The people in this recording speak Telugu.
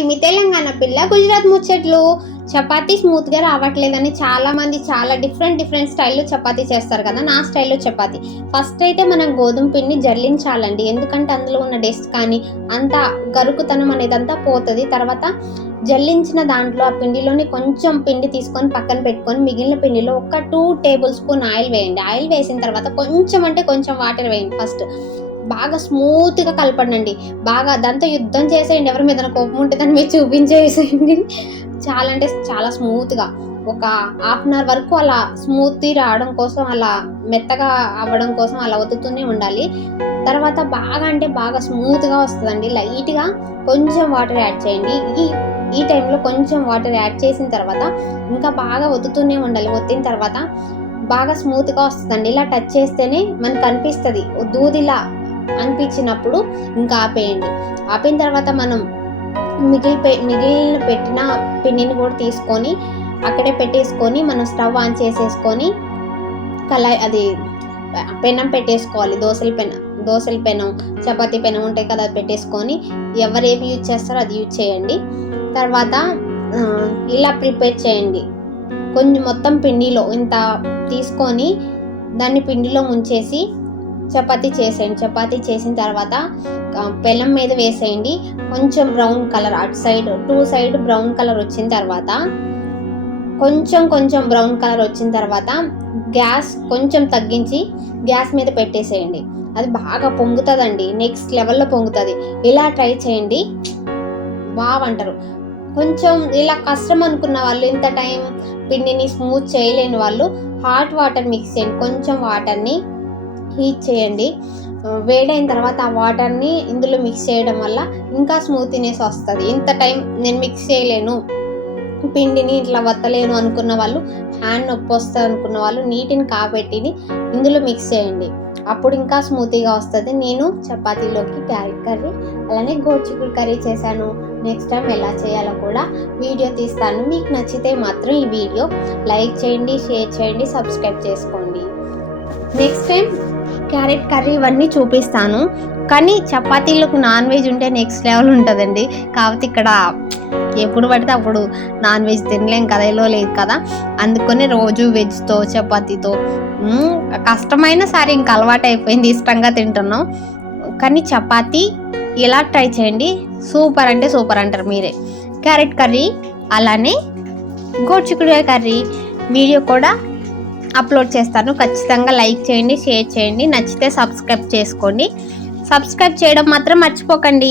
నాది మీ తెలంగాణ పిల్ల గుజరాత్ ముచ్చట్లు. చపాతీ స్మూత్గా రావట్లేదని చాలామంది చాలా డిఫరెంట్ స్టైల్లో చపాతీ చేస్తారు కదా. నా స్టైల్లో చపాతీ ఫస్ట్ అయితే మనం గోధుమ పిండిని జల్లించాలండి. ఎందుకంటే అందులో ఉన్న డస్ట్ కానీ అంత గరుకుతనం అనేది అంతా పోతుంది. తర్వాత జల్లించిన దాంట్లో ఆ పిండిలోని కొంచెం పిండి తీసుకొని పక్కన పెట్టుకొని మిగిలిన పిండిలో ఒక 2 టేబుల్ స్పూన్ ఆయిల్ వేయండి. ఆయిల్ వేసిన తర్వాత కొంచెం వాటర్ వేయండి. ఫస్ట్ బాగా స్మూత్గా కలపండి. బాగా దాంతో యుద్ధం చేసేయండి. ఎవరి మీద కోపం ఉంటే దాన్ని మీరు చూపించేసేయండి. చాలా అంటే చాలా స్మూత్గా ఒక హాఫ్ అన్ అవర్ వరకు అలా స్మూతీ రావడం కోసం, అలా మెత్తగా అవ్వడం కోసం అలా వదులుతూనే ఉండాలి. తర్వాత బాగా స్మూత్గా వస్తుందండి. లైట్గా కొంచెం వాటర్ యాడ్ చేయండి. ఈ టైంలో కొంచెం వాటర్ యాడ్ చేసిన తర్వాత ఇంకా బాగా వదులుతూనే ఉండాలి. వత్తిన తర్వాత బాగా స్మూత్గా వస్తుందండి. ఇలా టచ్ చేస్తేనే మనకు అనిపిస్తుంది. దూదిలా అనిపించినప్పుడు ఇంకా ఆపేయండి. ఆపిన తర్వాత మనం మిగిలిన పెట్టిన పిండిని కూడా తీసుకొని అక్కడే పెట్టేసుకొని మనం స్టవ్ ఆన్ చేసేసుకొని అది పెనం పెట్టేసుకోవాలి. దోశల పెనం, చపాతీ పెనం ఉంటాయి కదా, అది పెట్టేసుకొని ఎవరేవి యూజ్ చేస్తారో అది యూజ్ చేయండి. తర్వాత ఇలా ప్రిపేర్ చేయండి. కొంచెం మొత్తం పిండిలో ఇంత తీసుకొని దాన్ని పిండిలో ముంచేసి చపాతీ చేసేయండి. చపాతీ చేసిన తర్వాత పెనం మీద వేసేయండి. కొంచెం బ్రౌన్ కలర్ అటు సైడ్ 2 సైడ్ బ్రౌన్ కలర్ వచ్చిన తర్వాత కొంచెం బ్రౌన్ కలర్ వచ్చిన తర్వాత గ్యాస్ కొంచెం తగ్గించి గ్యాస్ మీద పెట్టేసేయండి. అది బాగా పొంగుతుందండి. నెక్స్ట్ లెవెల్లో పొంగుతుంది. ఇలా ట్రై చేయండి, బాగుంటారు. కొంచెం ఇలా కష్టం అనుకున్న వాళ్ళు, ఇంత టైం పిండిని స్మూత్ చేయలేని వాళ్ళు హాట్ వాటర్ మిక్స్ చేయండి. కొంచెం వాటర్ని హీట్ చేయండి. వేడైన తర్వాత ఆ వాటర్ని ఇందులో మిక్స్ చేయడం వల్ల ఇంకా స్మూతీనెస్ వస్తుంది. ఇంత టైం నేను మిక్స్ చేయలేను, పిండిని ఇట్లా వత్తలేను అనుకున్న వాళ్ళు, హ్యాండ్ నొప్పి వస్తుంది అనుకున్న వాళ్ళు నీటిని కాబెట్టిని ఇందులో మిక్స్ చేయండి. అప్పుడు ఇంకా స్మూతీగా వస్తుంది. నేను చపాతీలోకి క్యారెట్ కర్రీ అలానే గోరుచిక్కుడు కర్రీ చేశాను. నెక్స్ట్ టైం ఎలా చేయాలో కూడా వీడియో తీస్తాను. మీకు నచ్చితే మాత్రం ఈ వీడియో లైక్ చేయండి, షేర్ చేయండి, సబ్స్క్రైబ్ చేసుకోండి. నెక్స్ట్ టైం క్యారెట్ కర్రీ ఇవన్నీ చూపిస్తాను. కానీ చపాతీలోకి నాన్ వెజ్ ఉంటే నెక్స్ట్ లెవెల్ ఉంటుందండి. కాకపోతే ఇక్కడ ఎప్పుడు పడితే అప్పుడు నాన్ వెజ్ తినలేం కదా, ఎలా లేదు కదా, అందుకని రోజు వెజ్తో చపాతీతో కష్టమైన సరే ఇంకా అలవాటు అయిపోయింది, ఇష్టంగా తింటున్నాం. కానీ చపాతీ ఇలా ట్రై చేయండి, సూపర్ అంటే సూపర్ అంటారు మీరే. క్యారెట్ కర్రీ అలానే గోరుచిక్కుడుకాయ కర్రీ వీడియో కూడా అప్లోడ్ చేస్తాను. ఖచ్చితంగా లైక్ చేయండి, షేర్ చేయండి, నచ్చితే సబ్స్క్రైబ్ చేసుకోండి. సబ్స్క్రైబ్ చేయడం మాత్రం మర్చిపోకండి.